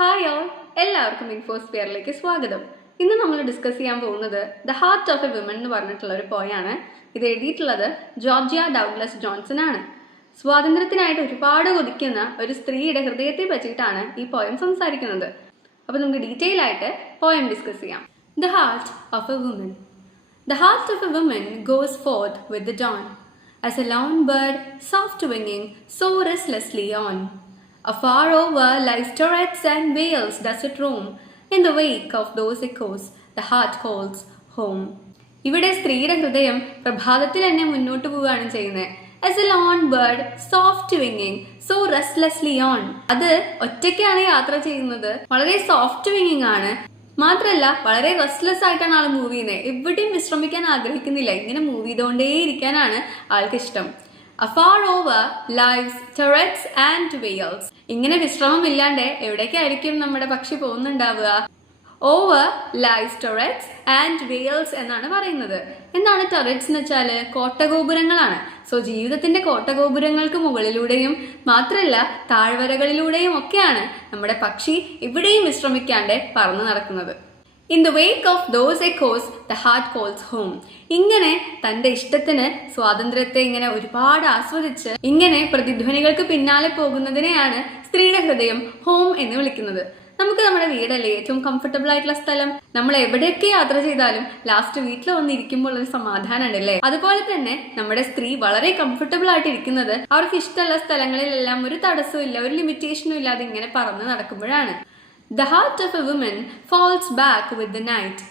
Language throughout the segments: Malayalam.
ഹായ് ഓൾ, എല്ലാവർക്കും ഇൻഫോസ്ഫിയറിലേക്ക് സ്വാഗതം. ഇന്ന് നമ്മൾ ഡിസ്കസ് ചെയ്യാൻ പോകുന്നത് the heart of A women എന്ന് പറഞ്ഞിട്ടുള്ള ഒരു പോയാണ്. ഇത് എഴുതിയിട്ടുള്ളത് ജോർജിയ ഡൗഗ്ലസ് ജോൺസൺ ആണ്. സ്വാതന്ത്ര്യത്തിനായിട്ട് ഒരുപാട് കൊതിക്കുന്ന ഒരു സ്ത്രീയുടെ ഹൃദയത്തെ പറ്റിയിട്ടാണ് ഈ പോയം സംസാരിക്കുന്നത്. അപ്പോൾ നമുക്ക് ഡീറ്റെയിൽ ആയിട്ട് പോയം ഡിസ്കസ് ചെയ്യാം. The heart of a woman. The heart of a woman goes forth with the dawn, as a lone bird soft winging so restlessly on. Afar over lies turrets and vales does it roam, in the wake of those echoes the heart calls home. ഇവിടെ സ്ത്രീയുടെ ഹൃദയം പ്രഭാതത്തിൽ തന്നെ മുന്നോട്ട് പോവുകയാണ് ചെയ്യുന്നത്. As a lone bird soft winging so restlessly on. അത് ഒറ്റയ്ക്കാണ് യാത്ര ചെയ്യുന്നത്, വളരെ സോഫ്റ്റ് വിങ്ങിങ് ആണ്. മാത്രല്ല വളരെ റെസ്റ്റ്ലെസ് ആയിട്ടാണ് ആൾ മൂവ് ചെയ്യുന്നത്. എവിടെയും വിശ്രമിക്കാൻ ആഗ്രഹിക്കുന്നില്ല, ഇങ്ങനെ മൂവ് ചെയ്തുകൊണ്ടേ ഇരിക്കാനാണ് ആൾക്ക് ഇഷ്ടം. അഫാർ ഓവർ ലൈവ്സ് ടെററ്റ്സ് ആൻഡ് വെയിൽസ്. ഇങ്ങനെ വിശ്രമമില്ലാണ്ട് എവിടേക്കായിരിക്കും നമ്മുടെ പക്ഷി പോകുന്നുണ്ടാവുക? ഓവർ ലൈവ്സ് ടെററ്റ്സ് ആൻഡ് വെയിൽസ് എന്നാണ് പറയുന്നത്. എന്താണ് ടെററ്റ്സ് എന്ന് വെച്ചാൽ കോട്ടഗോപുരങ്ങളാണ്. സോ ജീവിതത്തിന്റെ കോട്ടഗോപുരങ്ങൾക്ക് മുകളിലൂടെയും മാത്രല്ല താഴ്വരകളിലൂടെയും ഒക്കെയാണ് നമ്മുടെ പക്ഷി എവിടെയും വിശ്രമിക്കാണ്ട് പറന്നു നടക്കുന്നത്. In the wake of those echoes the heart calls home. ഇങ്ങനെ തന്റെ ഇഷ്ടത്തിന് സ്വാതന്ത്ര്യത്തെ ഇങ്ങനെ ഒരുപാട് ആസ്വദിച്ച് ഇങ്ങനെ പ്രതിധ്വനികൾക്ക് പിന്നാലെ പോകുന്നതിനെയാണ് സ്ത്രീയുടെ ഹൃദയം ഹോം എന്ന് വിളിക്കുന്നത്. നമുക്ക് നമ്മുടെ വീടല്ലേ ഏറ്റവും കംഫർട്ടബിൾ ആയിട്ടുള്ള സ്ഥലം. നമ്മൾ എവിടെയൊക്കെ യാത്ര ചെയ്താലും ലാസ്റ്റ് വീട്ടിൽ വന്നിരിക്കുമ്പോൾ ഒരു സമാധാനം ഉണ്ടല്ലേ. അതുപോലെ തന്നെ നമ്മുടെ സ്ത്രീ വളരെ കംഫർട്ടബിൾ ആയിട്ട് ഇരിക്കുന്നത് അവർക്ക് ഇഷ്ടമുള്ള സ്ഥലങ്ങളിലെല്ലാം ഒരു തടസ്സവും ഇല്ല, ഒരു ലിമിറ്റേഷനും ഇല്ലാതെ ഇങ്ങനെ പറന്ന് നടക്കുമ്പോഴാണ്. The heart of a woman falls back with the night.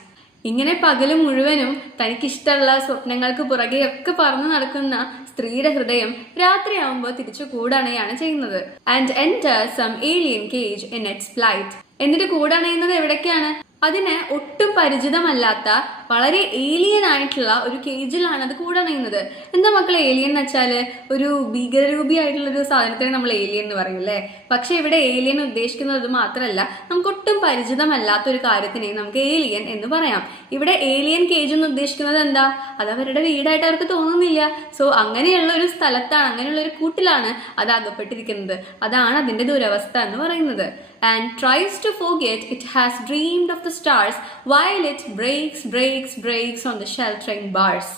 ഇങ്ങനെ പകല് മുഴുവനും തനിക്കിഷ്ടമുള്ള സ്വപ്നങ്ങൾക്ക് പുറകെയൊക്കെ പറന്നു നടക്കുന്ന സ്ത്രീയുടെ ഹൃദയം രാത്രിയാവുമ്പോൾ തിരിച്ചു കൂടണയാണ് ചെയ്യുന്നത്. And enter some alien cage in its flight. എന്നിട്ട് കൂടണയുന്നത് എവിടേക്കാണ്? അതിന് ഒട്ടും പരിചിതമല്ലാത്ത വളരെ ഏലിയൻ ആയിട്ടുള്ള ഒരു കേജിലാണ് അത് കൂടണയുന്നത്. എന്താ മക്കളെ ഏലിയൻ എന്ന് വെച്ചാല് ഒരു ഭീകരരൂപിയായിട്ടുള്ള ഒരു സാധനത്തിന് നമ്മൾ ഏലിയൻ എന്ന് പറയും അല്ലേ. പക്ഷെ ഇവിടെ ഏലിയൻ ഉദ്ദേശിക്കുന്നത് മാത്രമല്ല, നമുക്ക് ഒട്ടും പരിചിതമല്ലാത്ത ഒരു കാര്യത്തിനെ നമുക്ക് ഏലിയൻ എന്ന് പറയാം. ഇവിടെ ഏലിയൻ കേജ് എന്ന് ഉദ്ദേശിക്കുന്നത് എന്താ? അത് അവരുടെ വീടായിട്ട് അവർക്ക് തോന്നുന്നില്ല. സോ അങ്ങനെയുള്ള ഒരു സ്ഥലത്താണ്, അങ്ങനെയുള്ള ഒരു കൂട്ടിലാണ് അത് അകപ്പെട്ടിരിക്കുന്നത്. അതാണ് അതിന്റെ ദുരവസ്ഥ എന്ന് പറയുന്നത്. And tries to forget it has dreamed of the stars while it breaks on the sheltering bars.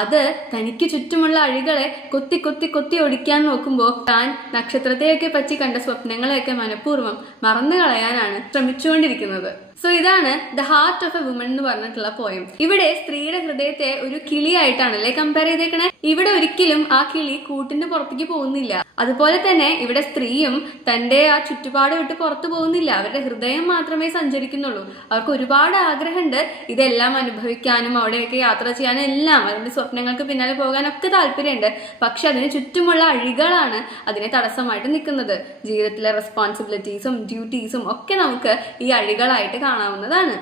അത് തനിക്ക് ചുറ്റുമുള്ള അഴികളെ കൊത്തി കൊത്തി കൊത്തി ഒടിക്കാൻ നോക്കുമ്പോൾ താൻ നക്ഷത്രത്തെയൊക്കെ പറ്റി കണ്ട സ്വപ്നങ്ങളെയൊക്കെ മനഃപൂർവ്വം മറന്നു കളയാനാണ് ശ്രമിച്ചുകൊണ്ടിരിക്കുന്നത്. സോ ഇതാണ് the heart of a woman എന്ന് പറഞ്ഞിട്ടുള്ള പോയം. ഇവിടെ സ്ത്രീയുടെ ഹൃദയത്തെ ഒരു കിളിയായിട്ടാണല്ലേ കമ്പയർ ചെയ്തേക്കണേ. ഇവിടെ ഒരിക്കലും ആ കിളി കൂട്ടിന്റെ പുറത്തേക്ക് പോകുന്നില്ല. അതുപോലെ തന്നെ ഇവിടെ സ്ത്രീയും തന്റെ ആ ചുറ്റുപാട് വിട്ട് പുറത്തു പോകുന്നില്ല. അവരുടെ ഹൃദയം മാത്രമേ സഞ്ചരിക്കുന്നുള്ളൂ. അവർക്ക് ഒരുപാട് ആഗ്രഹമുണ്ട് ഇതെല്ലാം അനുഭവിക്കാനും അവിടെയൊക്കെ യാത്ര ചെയ്യാനും എല്ലാം, അതിന്റെ സ്വപ്നങ്ങൾക്ക് പിന്നാലെ പോകാനൊക്കെ താല്പര്യമുണ്ട്. പക്ഷെ അതിന് ചുറ്റുമുള്ള അഴികളാണ് അതിനെ തടസ്സമായിട്ട് നിൽക്കുന്നത്. ജീവിതത്തിലെ റെസ്പോൺസിബിലിറ്റീസും ഡ്യൂട്ടീസും ഒക്കെ നമുക്ക് ഈ അഴികളായിട്ട് കാണാവുന്നതാണ്.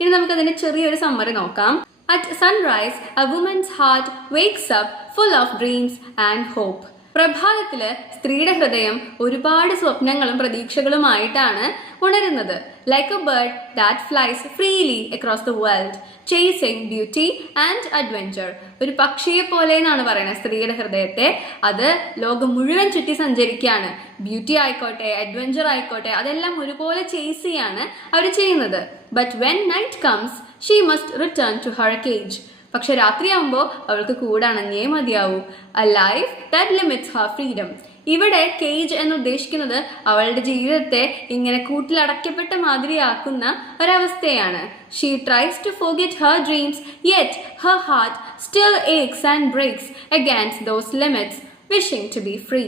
ഇനി നമുക്കതിന്റെ ചെറിയൊരു സമ്മറി നോക്കാം. At sunrise, a woman's heart wakes up full of dreams and hope. പ്രഭാതത്തില് സ്ത്രീയുടെ ഹൃദയം ഒരുപാട് സ്വപ്നങ്ങളും പ്രതീക്ഷകളുമായിട്ടാണ് ഉണരുന്നത്. Like a bird that flies freely across the world chasing beauty and adventure. ഒരു പക്ഷിയെ പോലെ എന്നാണ് പറയുന്നത് സ്ത്രീയുടെ ഹൃദയത്തെ. അത് ലോകം മുഴുവൻ ചുറ്റി സഞ്ചരിക്കുകയാണ്. ബ്യൂട്ടി ആയിക്കോട്ടെ അഡ്വെഞ്ചർ ആയിക്കോട്ടെ അതെല്ലാം ഒരുപോലെ ചേസ് ചെയ്യാണ് അവർ ചെയ്യുന്നത്. But when night comes she must return to her cage. പക്ഷെ രാത്രിയാവുമ്പോൾ അവൾക്ക് കൂടണഞ്ഞേ മതിയാവൂ. A life that limits her freedom. ഇവിടെ കേജ് എന്ന് ഉദ്ദേശിക്കുന്നത് അവളുടെ ജീവിതത്തെ ഇങ്ങനെ കൂട്ടിലടക്കപ്പെട്ട മാതിരിയാക്കുന്ന ഒരവസ്ഥയാണ്. She tries to forget her dreams yet her heart still aches and breaks against those limits wishing to be free.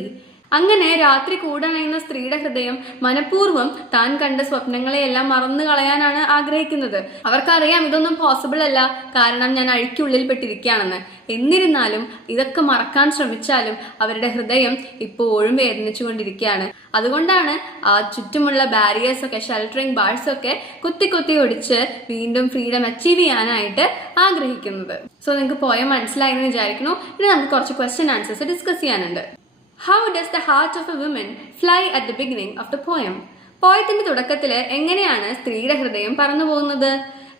അങ്ങനെ രാത്രി കൂടണയുന്ന സ്ത്രീയുടെ ഹൃദയം മനഃപൂർവ്വം താൻ കണ്ട സ്വപ്നങ്ങളെയെല്ലാം മറന്നു കളയാനാണ് ആഗ്രഹിക്കുന്നത്. അവർക്കറിയാം ഇതൊന്നും പോസിബിൾ അല്ല, കാരണം ഞാൻ അഴിക്കുള്ളിൽ പെട്ടിരിക്കുകയാണെന്ന്. എന്നിരുന്നാലും ഇതൊക്കെ മറക്കാൻ ശ്രമിച്ചാലും അവരുടെ ഹൃദയം ഇപ്പോഴും വേദനിച്ചു കൊണ്ടിരിക്കുകയാണ്. അതുകൊണ്ടാണ് ആ ചുറ്റുമുള്ള ബാരിയേഴ്സ് ഒക്കെ, ഷെൽട്ടറിങ് ബാർസ് ഒക്കെ കുത്തി കുത്തി ഒടിച്ച് വീണ്ടും ഫ്രീഡം അച്ചീവ് ചെയ്യാനായിട്ട് ആഗ്രഹിക്കുന്നത്. സോ നിങ്ങൾക്ക് പോയം മനസ്സിലായെന്ന് വിചാരിക്കുന്നു. ഇനി നമുക്ക് കുറച്ച് ക്വസ്റ്റ്യൻ ആൻസേഴ്സ് ഡിസ്കസ് ചെയ്യാനുണ്ട്. How does the heart of a woman fly at the beginning of the poem? പോയത്തിന്റെ തുടക്കത്തിൽ എങ്ങനെയാണ് സ്ത്രീയുടെ ഹൃദയം പറന്നു പോകുന്നത്?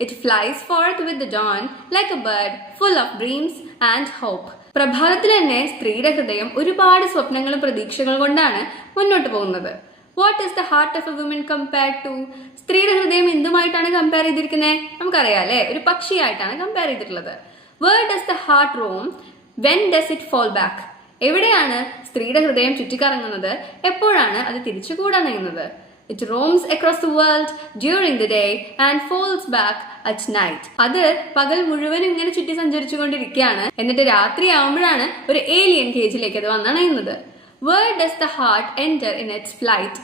It flies forth with the dawn like a bird full of dreams and hope. പ്രഭാതത്തിൽ തന്നെ സ്ത്രീയുടെ ഹൃദയം ഒരുപാട് സ്വപ്നങ്ങളും പ്രതീക്ഷകളും കൊണ്ടാണ് മുന്നോട്ട് പോകുന്നത്. What is the heart of a woman compared to? സ്ത്രീയുടെ ഹൃദയം എന്തുമായിട്ടാണ് കമ്പയർ ചെയ്തിരിക്കുന്നത്? നമുക്കറിയാം അല്ലേ, ഒരു പക്ഷിയായിട്ടാണ് കമ്പയർ ചെയ്തിട്ടുള്ളത്. Where does the heart roam? When does it fall back? എവിടെയാണ് സ്ത്രീയുടെ ഹൃദയം ചുറ്റിക്കറങ്ങുന്നത്? എപ്പോഴാണ് അത് തിരിച്ചു കൂടണയുന്നത്? It roams across the world during the day and falls back at night. അത് പകൽ മുഴുവൻ ഇങ്ങനെ ചുറ്റി സഞ്ചരിച്ചു കൊണ്ടിരിക്കുകയാണ്. എന്നിട്ട് രാത്രി ആവുമ്പോഴാണ് ഒരു ഏലിയൻ കേജിലേക്ക് അത് വന്നണയുന്നത്. Where does the heart enter in its flight?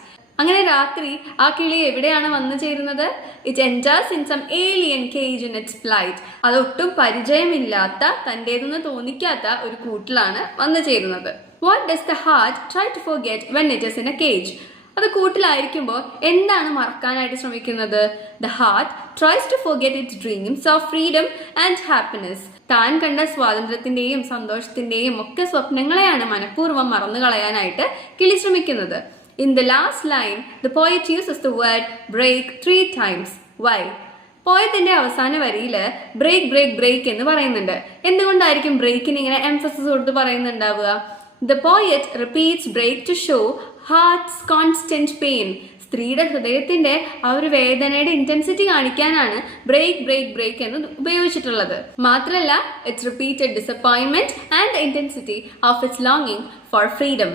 അങ്ങനെ രാത്രി ആ കിളി എവിടെയാണ് വന്നു ചേരുന്നത്? It enters in some alien cage in its flight. അതൊട്ടും പരിചയമില്ലാത്ത, തൻ്റേതെന്ന് തോന്നിക്കാത്ത ഒരു കൂട്ടിലാണ് വന്നു ചേരുന്നത്. What does the heart try to forget when it is in a cage? അത് കൂട്ടിലായിരിക്കുമ്പോൾ എന്താണ് മറക്കാനായിട്ട് ശ്രമിക്കുന്നത്? The heart tries to forget its dreams of freedom and happiness. താൻ കണ്ട സ്വാതന്ത്ര്യത്തിന്റെയും സന്തോഷത്തിന്റെയും ഒക്കെ സ്വപ്നങ്ങളെയാണ് മനഃപൂർവ്വം മറന്നു കളയാനായിട്ട് കിളി ശ്രമിക്കുന്നത്. In the last line, the poet uses the word break 3 times. Why? പോയതിന്റെ അവസാന വരിയിൽ ബ്രേക്ക് ബ്രേക്ക് ബ്രേക്ക് എന്ന് പറയുന്നുണ്ട്. എന്തുകൊണ്ടായിരിക്കും ബ്രേക്കിന് ഇങ്ങനെ എംഫസിസ് കൊടുത്ത് പറയുന്നുണ്ടാവുക? The poet repeats break to show heart's constant pain. സ്ത്രീയുടെ ഹൃദയത്തിന്റെ ആ ഒരു വേദനയുടെ ഇന്റൻസിറ്റി കാണിക്കാനാണ് ബ്രേക്ക് ബ്രേക്ക് ബ്രേക്ക് എന്ന് ഉപയോഗിച്ചിട്ടുള്ളത്. മാത്രമല്ല, it's repeated disappointment and intensity of its ലോങ്ങിങ് ഫോർ ഫ്രീഡം.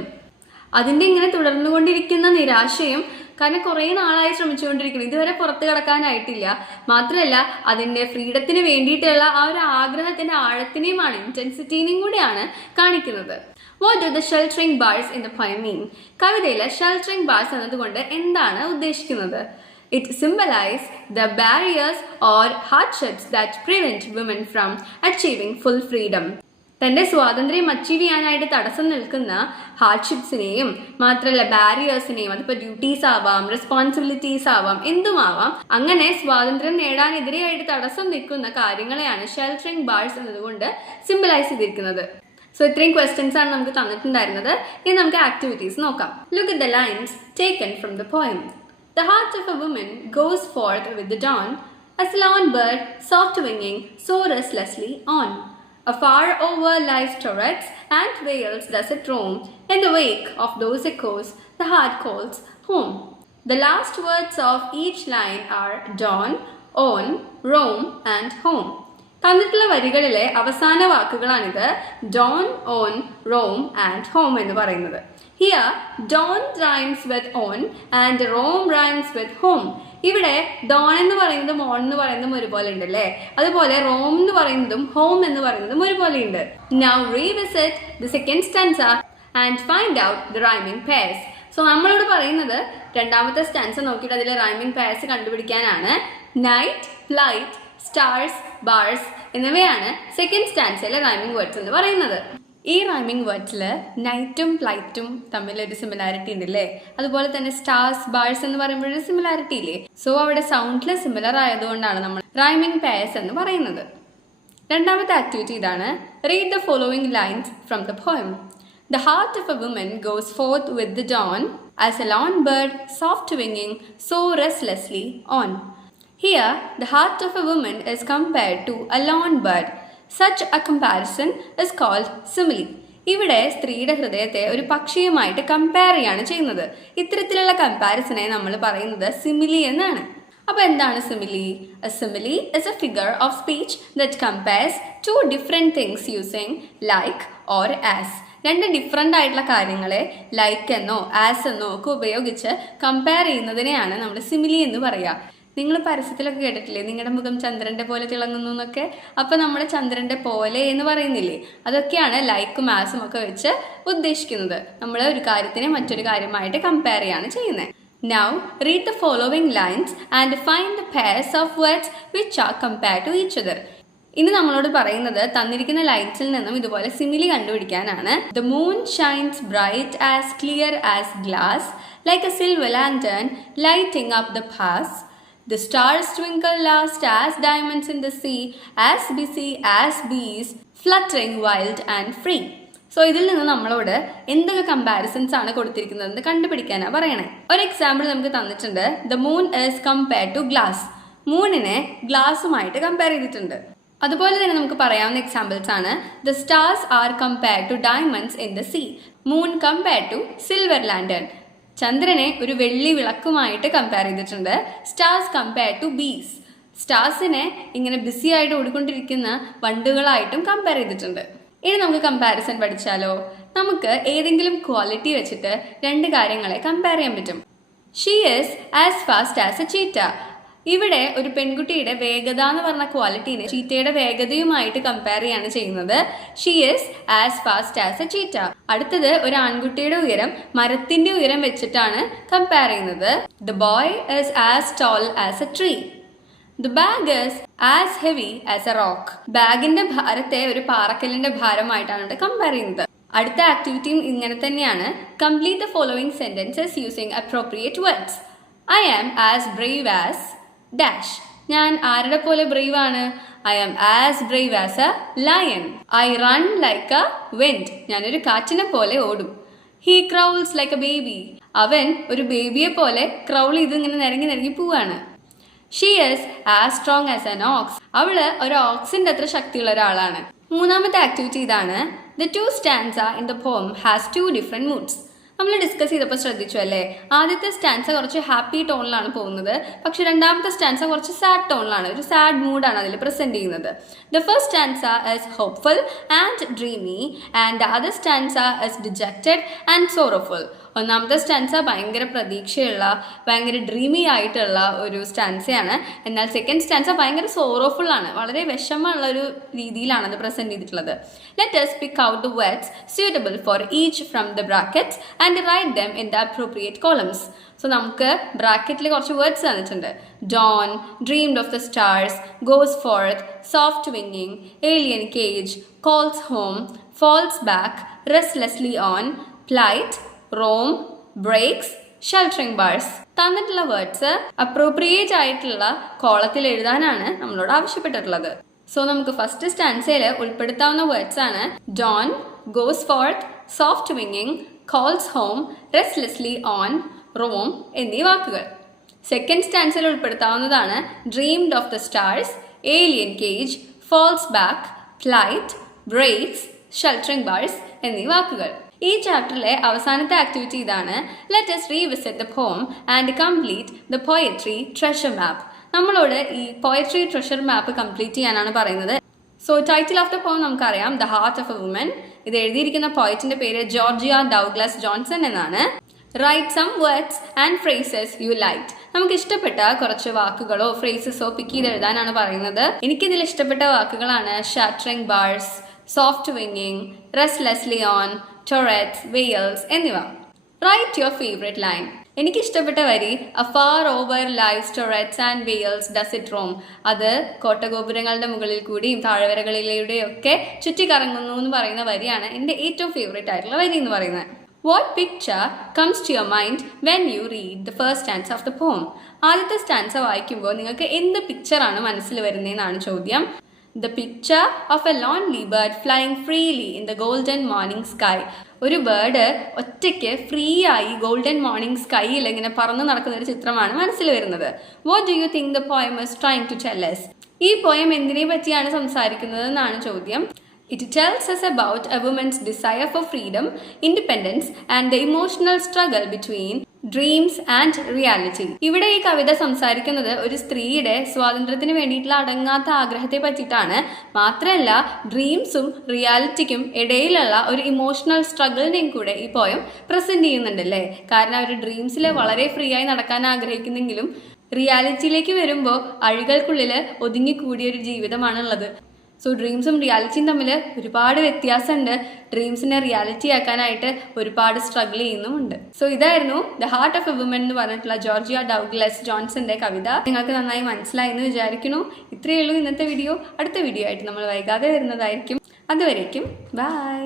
അതിന്റെ ഇങ്ങനെ തുടർന്നുകൊണ്ടിരിക്കുന്ന നിരാശയും, കാരണം കുറേ നാളായി ശ്രമിച്ചുകൊണ്ടിരിക്കുന്നു, ഇതുവരെ പുറത്തു കടക്കാനായിട്ടില്ല. മാത്രമല്ല, അതിന്റെ ഫ്രീഡത്തിന് വേണ്ടിയിട്ടുള്ള ആ ഒരു ആഗ്രഹത്തിന്റെ ആഴത്തിനെയുമാണ്, ഇന്റൻസിറ്റിനെയും കൂടിയാണ് കാണിക്കുന്നത്. What do the sheltering bars in the poem mean? കവിതയിലെ sheltering bars എന്നതുകൊണ്ട് എന്താണ് ഉദ്ദേശിക്കുന്നത്? It symbolizes the barriers or hardships that prevent women from achieving full freedom. തന്റെ സ്വാതന്ത്ര്യം അച്ചീവ് ചെയ്യാനായിട്ട് തടസ്സം നിൽക്കുന്ന ഹാർഡ്ഷിപ്സിനെയും മാത്രമല്ല ബാരിയേഴ്സിനെയും, അതിപ്പോൾ ഡ്യൂട്ടീസ് ആവാം, റെസ്പോൺസിബിലിറ്റീസ് ആവാം, എന്തുമാവാം, അങ്ങനെ സ്വാതന്ത്ര്യം നേടാനെതിരെയായിട്ട് തടസ്സം നിൽക്കുന്ന കാര്യങ്ങളെയാണ് ഷെൽട്ടറിംഗ് ബാർസ് എന്നതുകൊണ്ട് സിംബലൈസ് ചെയ്തിരിക്കുന്നത്. സോ ഇത്രയും ക്വസ്റ്റ്യൻസ് ആണ് നമുക്ക് തന്നിട്ടുണ്ടായിരുന്നത്. ഇനി നമുക്ക് ആക്ടിവിറ്റീസ് നോക്കാം. Look at the lines taken from the poem. The heart of a woman goes forth with the dawn, as a lone bird soft winging so restlessly on. Afar over life's turrets and vales does it roam, in the wake of those echoes the heart calls home. The last words of each line are dawn, on, roam and home. തന്നിട്ടുള്ള വരികളിലെ അവസാന വാക്കുകളാണിത്. Dawn, on, roam and home എന്ന് പറയുന്നത്. Here dawn rhymes with on and roam rhymes with home. ഇവിടെ ഡോൺ എന്ന് പറയുന്നതും ഓൺ എന്ന് പറയുന്നതും ഒരുപോലെ ഉണ്ടല്ലേ, അതുപോലെ റോം എന്ന് പറയുന്നതും ഹോം എന്ന് പറയുന്നതും ഒരുപോലെ ഉണ്ട്. Now revisit the second stanza and find out the rhyming pairs. So നമ്മളോട് പറയുന്നത് രണ്ടാമത്തെ സ്റ്റാൻസ നോക്കിയിട്ട് അതിലെ റൈമിംഗ് പെയർസ് കണ്ടുപിടിക്കാനാണ്. നൈറ്റ്, ഫ്ലൈറ്റ്, സ്റ്റാർസ്, ബാർസ് എന്നിവയാണ് സെക്കൻഡ് സ്റ്റാൻസയിലെ റൈമിംഗ് വേർഡ്സ് എന്ന് പറയുന്നത്. ഈ റൈമിംഗ് വേർഡ്സിൽ നൈറ്റും ഫ്ലൈറ്റും തമ്മിലൊരു സിമിലാരിറ്റി ഉണ്ട് അല്ലേ, അതുപോലെ തന്നെ സ്റ്റാർസ്, ബാർസ് എന്ന് പറയുമ്പോഴൊരു സിമിലാരിറ്റി ഇല്ലേ. സോ അവിടെ സൗണ്ടിൽ സിമിലർ ആയതുകൊണ്ടാണ് നമ്മൾ റൈമിംഗ് പെയർസ് എന്ന് പറയുന്നത്. രണ്ടാമത്തെ ആക്ടിവിറ്റി ഇതാണ്. Read the following lines from the poem. The heart of a woman goes forth with the dawn, as a lone bird soft winging so restlessly on. Here, the heart of a woman is compared to a lone bird. Such a comparison is called simile. ഇവിടെ സ്ത്രീയുടെ ഹൃദയത്തെ ഒരു പക്ഷിയുമായിട്ട് കമ്പയർ ചെയ്യാണ് ചെയ്യുന്നത്. ഇത്തരത്തിലുള്ള കമ്പാരിസനെ നമ്മൾ പറയുന്നത് സിമിലി എന്നാണ്. അപ്പോൾ എന്താണ് simile? A simile is a figure of speech that compares two different things using like or as. രണ്ട് ഡിഫറെൻ്റ് ആയിട്ടുള്ള കാര്യങ്ങളെ ലൈക്ക് എന്നോ ആസ് എന്നോ ഒക്കെ ഉപയോഗിച്ച് കമ്പയർ ചെയ്യുന്നതിനെയാണ് നമ്മൾ സിമിലി എന്ന് പറയുക. നിങ്ങൾ പരസ്യത്തിലൊക്കെ കേട്ടിട്ടില്ലേ, നിങ്ങളുടെ മുഖം ചന്ദ്രൻ്റെ പോലെ തിളങ്ങുന്നു എന്നൊക്കെ? അപ്പോൾ നമ്മൾ ചന്ദ്രൻ്റെ പോലെ എന്ന് പറയുന്നില്ലേ, അതൊക്കെയാണ് ലൈക്കും ആസും ഒക്കെ വെച്ച് ഉദ്ദേശിക്കുന്നത്. നമ്മൾ ഒരു കാര്യത്തിനെ മറ്റൊരു കാര്യമായിട്ട് കമ്പയർ ചെയ്യാണ് ചെയ്യുന്നത്. Now read the following lines and find the pairs of words which are compared to each other. ഇനി നമ്മളോട് പറയുന്നത് തന്നിരിക്കുന്ന ലൈൻസിൽ നിന്നും ഇതുപോലെ simile കണ്ടുപിടിക്കാനാണ്. The moon shines bright as clear as glass, like a silver lantern lighting up the pass. The stars twinkle last as diamonds in the sea, as busy as bees, fluttering wild and free. So ഇതിൽ നിന്ന് നമ്മളോട് എന്തൊക്കെ കമ്പാരിസൺസ് ആണ് കൊടുത്തിരിക്കുന്നതെന്ന് കണ്ടുപിടിക്കാനാണ് പറയണേ. ഒരു എക്സാമ്പിൾ നമുക്ക് തന്നിട്ടുണ്ട്. The moon is compared to glass. മൂണിനെ ഗ്ലാസുമായിട്ട് കമ്പയർ ചെയ്തിട്ടുണ്ട്. അതുപോലെ തന്നെ നമുക്ക് പറയാവുന്ന എക്സാമ്പിൾസ് ആണ്. The stars are compared to diamonds in the sea. Moon compared to silver lantern. ചന്ദ്രനെ ഒരു വെള്ളി വിളക്കുമായിട്ട് കമ്പയർ ചെയ്തിട്ടുണ്ട്. Stars compare to bees. സ്റ്റാർസിനെ ഇങ്ങനെ ബിസി ആയിട്ട് ഓടിക്കൊണ്ടിരിക്കുന്ന വണ്ടുകളായിട്ടും കമ്പയർ ചെയ്തിട്ടുണ്ട്. ഇനി നമുക്ക് കമ്പാരിസൺ പഠിച്ചാലോ? നമുക്ക് ഏതെങ്കിലും ക്വാളിറ്റി വെച്ചിട്ട് രണ്ട് കാര്യങ്ങളെ കമ്പയർ ചെയ്യാൻ പറ്റും. She is as fast as A cheetah. ഇവിടെ ഒരു പെൺകുട്ടിയുടെ വേഗത എന്ന് പറഞ്ഞ ക്വാളിറ്റീനെ ചീറ്റയുടെ വേഗതയുമായിട്ട് കമ്പയർ ചെയ്യാണ് ചെയ്യുന്നത്. She is as fast as A cheetah. അടുത്തത് ഒരു ആൺകുട്ടിയുടെ ഉയരം മരത്തിന്റെ ഉയരം വെച്ചിട്ടാണ് കമ്പയർ ചെയ്യുന്നത്. The boy is as toll as A tree. The bag is as heavy as a rock. ബാഗിന്റെ ഭാരത്തെ ഒരു പാറക്കല്ലിന്റെ ഭാരമായിട്ടാണ് ഇവിടെ കമ്പയർ ചെയ്യുന്നത്. അടുത്ത ആക്ടിവിറ്റിയും ഇങ്ങനെ തന്നെയാണ്. Complete the following sentences using appropriate words. I am as brave as dash. ഞാൻ ആരുടെ പോലെ ബ്രേവ് ആണ്? I am as brave as a lion. I run like a wind. ഞാനൊരു കാറ്റിനെ പോലെ ഓടും. He crawls like a baby. അവൻ ഒരു ബേബിയെ പോലെ ക്രൗൾ ചെയ്ത് ഇങ്ങനെ നിരങ്ങി പോവാണ്. She is as strong as an ox. അവള് ഒരു ഓക്സിന്റെ അത്ര ശക്തിയുള്ള ഒരാളാണ്. മൂന്നാമത്തെ ആക്ടിവിറ്റി ഇതാണ്. The to stanza in the poem has two different moods. നമ്മൾ ഡിസ്കസ് ചെയ്തപ്പോൾ ശ്രദ്ധിച്ചു അല്ലേ? ആദ്യത്തെ സ്റ്റാൻസ കുറച്ച് ഹാപ്പി ടോണിലാണ് പോകുന്നത്, പക്ഷെ രണ്ടാമത്തെ സ്റ്റാൻസ കുറച്ച് സാഡ് ടോണിലാണ്. ഒരു സാഡ് മൂഡാണ് അതിൽ പ്രസന്റ് ചെയ്യുന്നത്. The first stanza is hopeful and dreamy and the other stanza is dejected and sorrowful. ഒന്നാമത്തെ സ്റ്റാൻസ ഭയങ്കര പ്രതീക്ഷയുള്ള ഭയങ്കര ഡ്രീമി ആയിട്ടുള്ള ഒരു സ്റ്റാൻസയാണ്. എന്നാൽ സെക്കൻഡ് സ്റ്റാൻസ ഭയങ്കര സോറോഫുൾ ആണ്, വളരെ വിഷമമുള്ള ഒരു രീതിയിലാണ് അത് പ്രസന്റ് ചെയ്തിട്ടുള്ളത്. Let us pick out the words suitable for each from the brackets and write them in the appropriate columns. So നമുക്ക് ബ്രാക്കറ്റിൽ കുറച്ച് വേർഡ്സ് തന്നിട്ടുണ്ട്. Dawn, dreamed of the stars, goes forth, soft വിങ്ങിങ്, alien cage, calls home, falls back, restlessly on, flight, roam, breaks, sheltering bars. തന്നിട്ടുള്ള വേർഡ്സ് അപ്രോപ്രിയേറ്റ് ആയിട്ടുള്ള കോളത്തിൽ എഴുതാനാണ് നമ്മളോട് ആവശ്യപ്പെട്ടിട്ടുള്ളത്. സോ നമുക്ക് ഫസ്റ്റ് സ്റ്റാൻസയിൽ ഉൾപ്പെടുത്താവുന്ന വേർഡ്സ് ആണ് ഡോൺ, ഗോസ് ഫോർത്ത്, സോഫ്റ്റ് വിങ്ങിങ്, calls home, restlessly on, roam എന്നീ വാക്കുകൾ. സെക്കൻഡ് സ്റ്റാൻസയിൽ ഉൾപ്പെടുത്താവുന്നതാണ് dreamed of the stars, alien cage, falls back, flight, breaks, sheltering bars എന്നീ വാക്കുകൾ. ഈ ചാപ്റ്ററിലെ അവസാനത്തെ ആക്ടിവിറ്റി ഇതാണ്. Let us revisit the poem and complete the poetry treasure map. നമ്മളോട് ഈ പോയട്രി ട്രഷർ മാപ്പ് കംപ്ലീറ്റ് ചെയ്യാനാണ് പറയുന്നത്. So title of the poem നമുക്കറിയാം, the heart of a woman. ഇത് എഴുതിയിരിക്കുന്ന പോയറ്റിന്റെ പേര് ജോർജിയ ഡൗഗ്ലസ് ജോൺസൺ എന്നാണ്. Write some words and phrases you liked. നമുക്ക് ഇഷ്ടപ്പെട്ട കുറച്ച് വാക്കുകളോ ഫ്രേസസോ പിക്ക് ചെയ്ത് എഴുതാനാണ് പറയുന്നത്. എനിക്കിതിൽ ഇഷ്ടപ്പെട്ട വാക്കുകളാണ് ഷാറ്ററിംഗ് ബാർസ്, സോഫ്റ്റ് വിങ്ങിങ്, റെസ്റ്റ്ലെസ്ലി ഓൺ, ടൊററ്റ്സ്, വെയിൽസ് എന്നിവ. Write your favourite line. എനിക്ക് ഇഷ്ടപ്പെട്ട വരി a far over lives turrets and wails does it roam. അത് കോട്ടഗോപുരങ്ങളുടെ മുകളിൽ കൂടിയും താഴ്വരകളിലൂടെയും ഒക്കെ ചുറ്റിക്കറങ്ങുന്നു എന്ന് പറയുന്ന വരിയാണ് എൻ്റെ ഏറ്റവും ഫേവറേറ്റ് ആയിട്ടുള്ള വരി എന്ന് പറയുന്നത്. What picture comes to your mind when you read the first stanza of the poem? ആദ്യത്തെ സ്റ്റാൻസ വായിക്കുമ്പോൾ നിങ്ങൾക്ക് എന്ത് പിക്ചറാണ് മനസ്സിൽ വരുന്നതെന്നാണ് ചോദ്യം. The picture of a lonely bird flying freely in the golden morning sky. ഒരു ബേർഡ് ഒറ്റയ്ക്ക് ഫ്രീ ആയി ഗോൾഡൻ മോർണിംഗ് സ്കൈയിൽ ഇങ്ങനെ പറന്നു നടക്കുന്ന ഒരു ചിത്രമാണ് മനസ്സിൽ വരുന്നത്. What do you think the poem is trying to tell us? ഈ പോയം എന്തിനെ പറ്റിയാണ് സംസാരിക്കുന്നത് എന്നാണ് ചോദ്യം. It tells us about a woman's desire for freedom, independence and the emotional struggle between dreams and reality. ഇവിടെ ഈ കവിത സംസാരിക്കുന്നത് ഒരു സ്ത്രീയുടെ സ്വാതന്ത്ര്യത്തിന് വേണ്ടിയിട്ടുള്ള അടങ്ങാത്ത ആഗ്രഹത്തെ പറ്റിയിട്ടാണ്. മാത്രമല്ല ഡ്രീംസും റിയാലിറ്റിക്കും ഇടയിലുള്ള ഒരു ഇമോഷണൽ സ്ട്രഗിളിനെയും കൂടെ ഈ പോയം പ്രസന്റ് ചെയ്യുന്നുണ്ടല്ലേ. കാരണം അവർ ഡ്രീംസിൽ വളരെ ഫ്രീ ആയി നടക്കാൻ ആഗ്രഹിക്കുന്നെങ്കിലും റിയാലിറ്റിയിലേക്ക് വരുമ്പോൾ അഴികൾക്കുള്ളിൽ ഒതുങ്ങിക്കൂടിയൊരു ജീവിതമാണുള്ളത്. സോ ഡ്രീംസും റിയാലിറ്റിയും തമ്മിൽ ഒരുപാട് വ്യത്യാസമുണ്ട്. ഡ്രീംസിനെ റിയാലിറ്റി ആക്കാനായിട്ട് ഒരുപാട് സ്ട്രഗിൾ ചെയ്യുന്നുമുണ്ട്. സോ ഇതായിരുന്നു the heart of a woman എന്ന് പറഞ്ഞിട്ടുള്ള ജോർജിയ ഡൗഗ്ലസ് ജോൺസന്റെ കവിത. നിങ്ങൾക്ക് നന്നായി മനസ്സിലായി എന്ന് വിചാരിക്കുന്നു. ഇത്രയേ ഉള്ളൂ ഇന്നത്തെ വീഡിയോ. അടുത്ത വീഡിയോ ആയിട്ട് നമ്മൾ വൈകാതെ വരുന്നതായിരിക്കും. അതുവരേക്കും ബൈ.